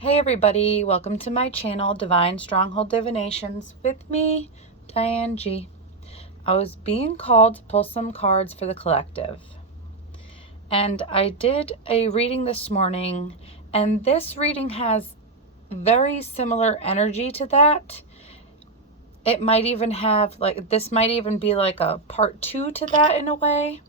Hey everybody, welcome to my channel, Divine Stronghold Divinations, with me, Diane G. I was being called to pull some cards for the collective. And I did a reading this morning, and this reading has very similar energy to that. It might even have, this might even be like a part 2 to that in a way.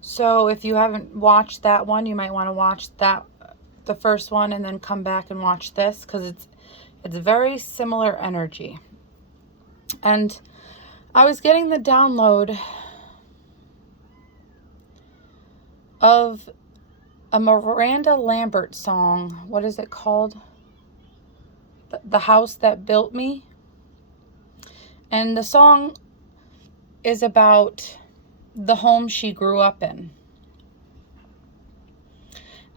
So if you haven't watched that one, you might want to watch the first one, and then come back and watch this, because it's very similar energy. And I was getting the download of a Miranda Lambert song. What is it called? The House That Built Me. And the song is about the home she grew up in.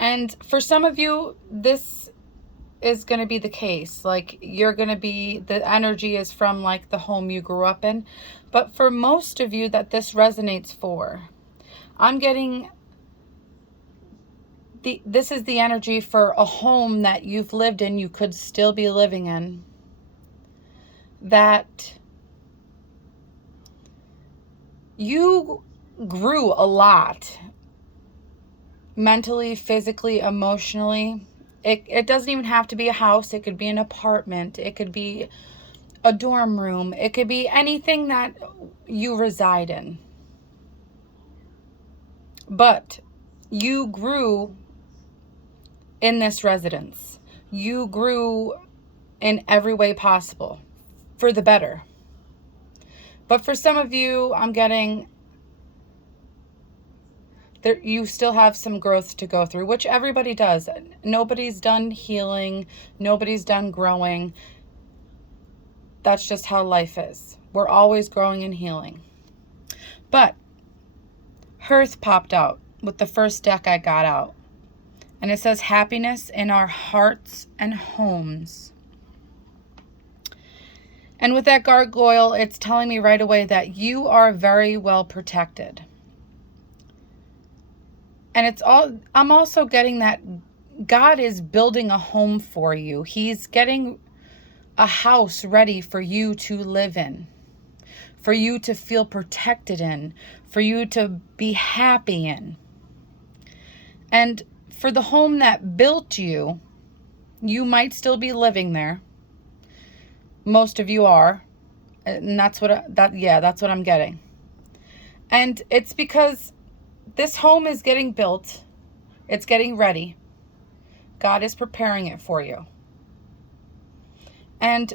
And for some of you, this is going to be the case. Like, you're going to be, the energy is from like the home you grew up in. But for most of you that this resonates for, I'm getting this is the energy for a home that you've lived in, you could still be living in, that you grew a lot mentally, physically, emotionally. It doesn't even have to be a house. It could be an apartment. It could be a dorm room. It could be anything that you reside in. But you grew in this residence. You grew in every way possible for the better. But for some of you, I'm getting there, you still have some growth to go through, which everybody does. Nobody's done healing. Nobody's done growing. That's just how life is. We're always growing and healing. But Hearth popped out with the first deck I got out. And it says, happiness in our hearts and homes. And with that gargoyle, it's telling me right away that you are very well protected. And I'm also getting that God is building a home for you. He's getting a house ready for you to live in, for you to feel protected in, for you to be happy in. And for the home that built you, you might still be living there. Most of you are. And that's what I'm getting. And it's because this home is getting built. It's getting ready. God is preparing it for you. And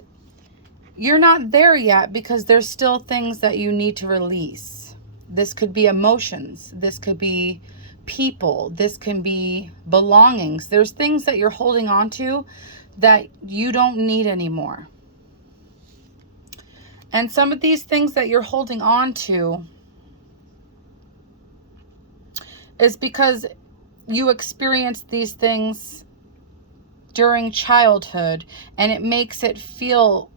you're not there yet because there's still things that you need to release. This could be emotions. This could be people. This can be belongings. There's things that you're holding on to that you don't need anymore. And some of these things that you're holding on to is because you experienced these things during childhood, and it makes you feel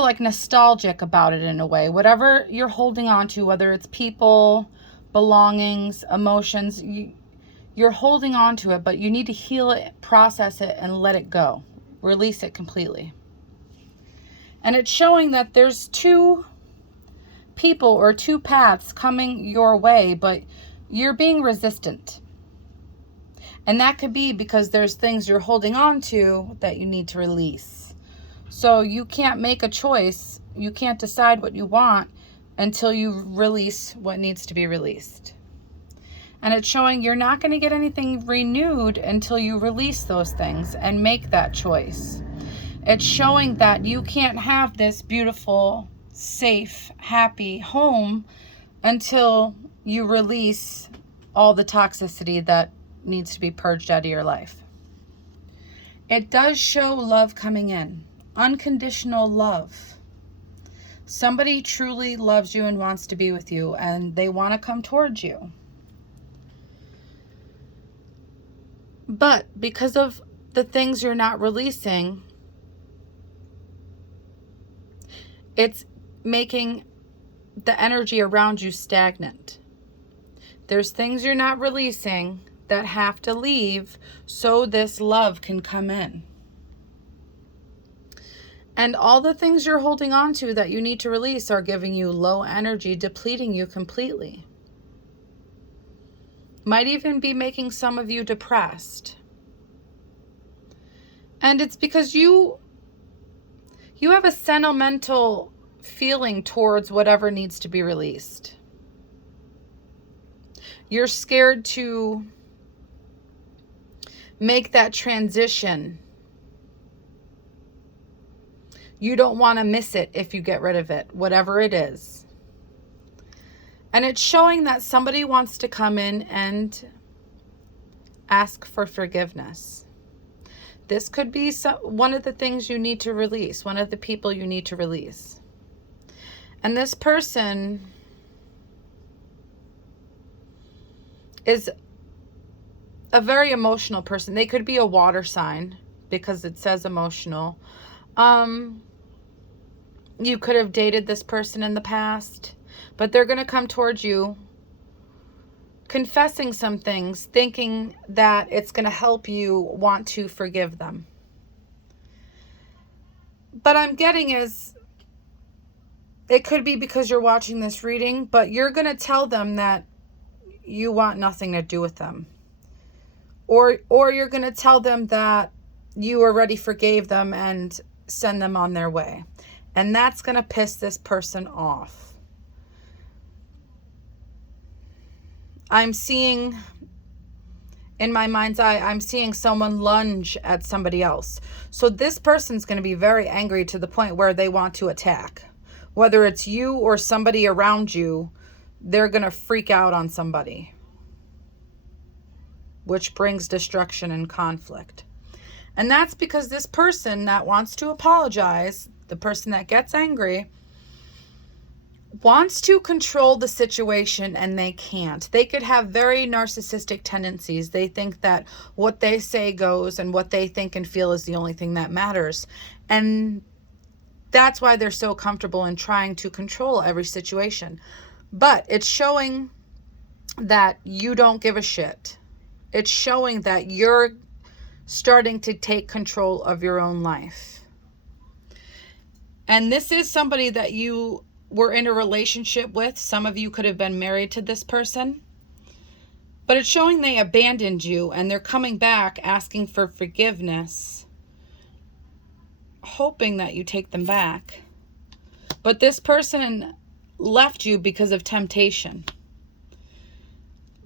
like nostalgic about it in a way. Whatever you're holding on to, whether it's people, belongings, emotions, you're holding on to it, but you need to heal it, process it, and let it go. Release it completely. And it's showing that there's two people or two paths coming your way, but you're being resistant. And that could be because there's things you're holding on to that you need to release. So you can't make a choice. You can't decide what you want until you release what needs to be released. And it's showing you're not going to get anything renewed until you release those things and make that choice. It's showing that you can't have this beautiful, safe, happy home until you release all the toxicity that needs to be purged out of your life. It does show love coming in. Unconditional love. Somebody truly loves you and wants to be with you, and they want to come towards you. But because of the things you're not releasing, it's making the energy around you stagnant. There's things you're not releasing that have to leave so this love can come in. And all the things you're holding on to that you need to release are giving you low energy, depleting you completely. Might even be making some of you depressed. And it's because you have a sentimental feeling towards whatever needs to be released. You're scared to make that transition. You don't want to miss it if you get rid of it, whatever it is. And it's showing that somebody wants to come in and ask for forgiveness. This could be one of the things you need to release, one of the people you need to release. And this person is a very emotional person. They could be a water sign because it says emotional. You could have dated this person in the past, but they're going to come towards you confessing some things, thinking that it's going to help you want to forgive them. But I'm getting is, it could be because you're watching this reading, but you're going to tell them that you want nothing to do with them. Or you're going to tell them that you already forgave them and send them on their way. And that's going to piss this person off. I'm seeing, in my mind's eye, I'm seeing someone lunge at somebody else. So this person's going to be very angry to the point where they want to attack. Whether it's you or somebody around you, they're going to freak out on somebody, which brings destruction and conflict. And that's because this person that wants to apologize, the person that gets angry, wants to control the situation and they can't. They could have very narcissistic tendencies. They think that what they say goes and what they think and feel is the only thing that matters. And that's why they're so comfortable in trying to control every situation. But it's showing that you don't give a shit. It's showing that you're starting to take control of your own life. And this is somebody that you were in a relationship with. Some of you could have been married to this person. But it's showing they abandoned you and they're coming back asking for forgiveness, hoping that you take them back. But this person left you because of temptation,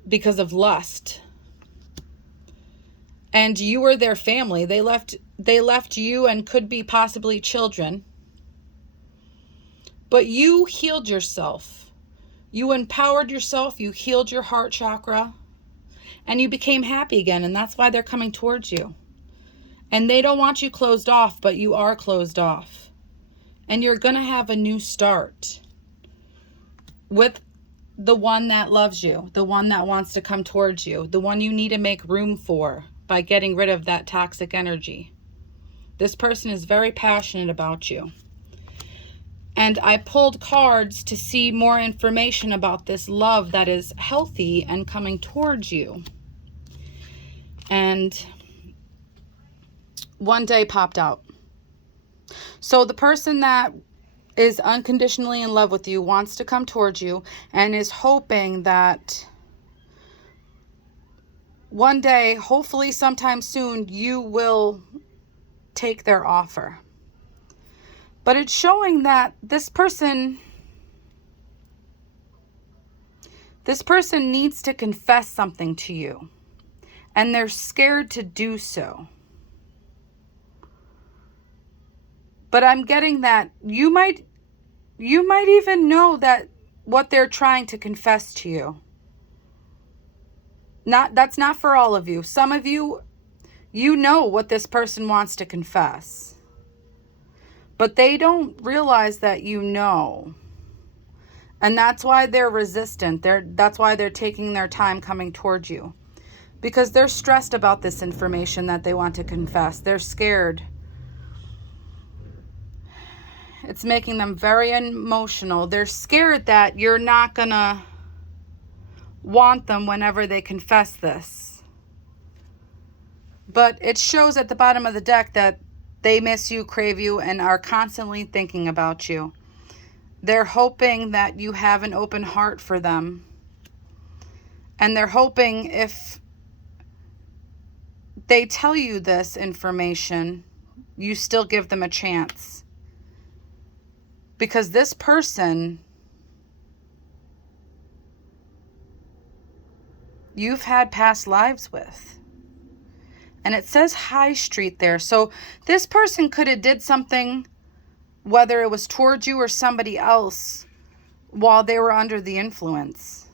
because of lust. And you were their family. They left you and could be possibly children. But you healed yourself. You empowered yourself. You healed your heart chakra. And you became happy again. And that's why they're coming towards you. And they don't want you closed off, but you are closed off. And you're going to have a new start with the one that loves you, the one that wants to come towards you, the one you need to make room for by getting rid of that toxic energy. This person is very passionate about you. And I pulled cards to see more information about this love that is healthy and coming towards you. And one day popped out. So the person that is unconditionally in love with you wants to come towards you and is hoping that one day, hopefully sometime soon, you will take their offer. But it's showing that this person needs to confess something to you. And they're scared to do so. But I'm getting that you might even know that what they're trying to confess to you. That's not for all of you. Some of you, you know what this person wants to confess. But they don't realize that you know. And that's why they're resistant. That's why they're taking their time coming towards you. Because they're stressed about this information that they want to confess. They're scared. It's making them very emotional. They're scared that you're not gonna want them whenever they confess this. But it shows at the bottom of the deck that they miss you, crave you, and are constantly thinking about you. They're hoping that you have an open heart for them. And they're hoping if they tell you this information, you still give them a chance. Because this person, you've had past lives with. And it says High Street there. So this person could have did something, whether it was towards you or somebody else, while they were under the influence.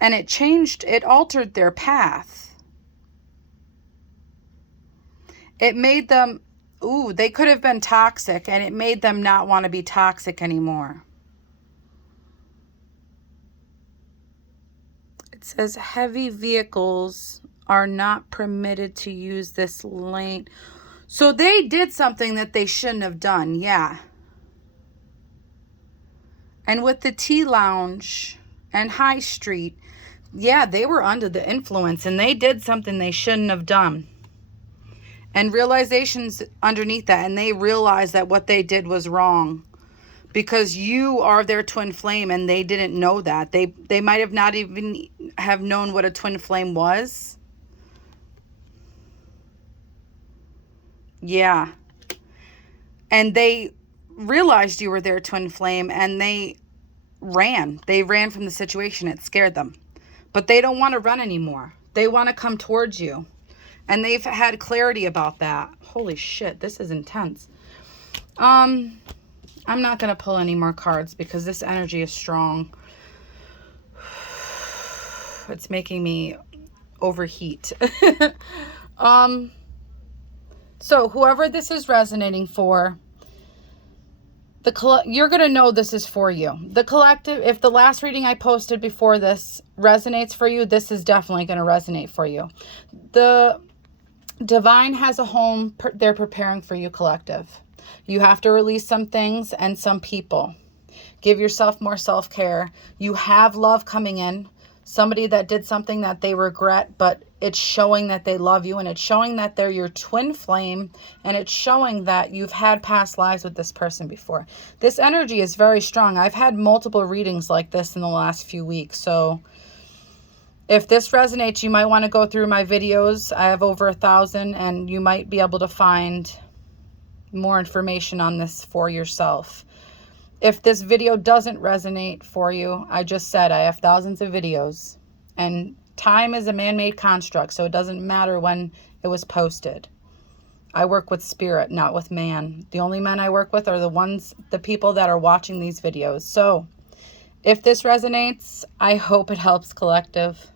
And it altered their path. It made them, they could have been toxic, and it made them not want to be toxic anymore. It says heavy vehicles are not permitted to use this lane. So they did something that they shouldn't have done, yeah. And with the tea lounge and High Street, yeah, they were under the influence and they did something they shouldn't have done. And realizations underneath that, and they realized that what they did was wrong. Because you are their twin flame and they didn't know that. They might have not even have known what a twin flame was. Yeah. And they realized you were their twin flame and they ran. They ran from the situation. It scared them. But they don't want to run anymore. They want to come towards you. And they've had clarity about that. Holy shit, this is intense. I'm not going to pull any more cards because this energy is strong. It's making me overheat. So whoever this is resonating for, you're going to know this is for you. The collective, if the last reading I posted before this resonates for you, this is definitely going to resonate for you. The divine has a home they're preparing for you, collective. You have to release some things and some people. Give yourself more self-care. You have love coming in. Somebody that did something that they regret, but it's showing that they love you, and it's showing that they're your twin flame, and it's showing that you've had past lives with this person before. This energy is very strong. I've had multiple readings like this in the last few weeks. So if this resonates, you might want to go through my videos. I have over 1,000, and you might be able to find more information on this for yourself. If this video doesn't resonate for you, I just said I have thousands of videos, and time is a man-made construct, so it doesn't matter when it was posted. I work with spirit, not with man. The only men I work with are the people that are watching these videos. So if this resonates, I hope it helps, collective.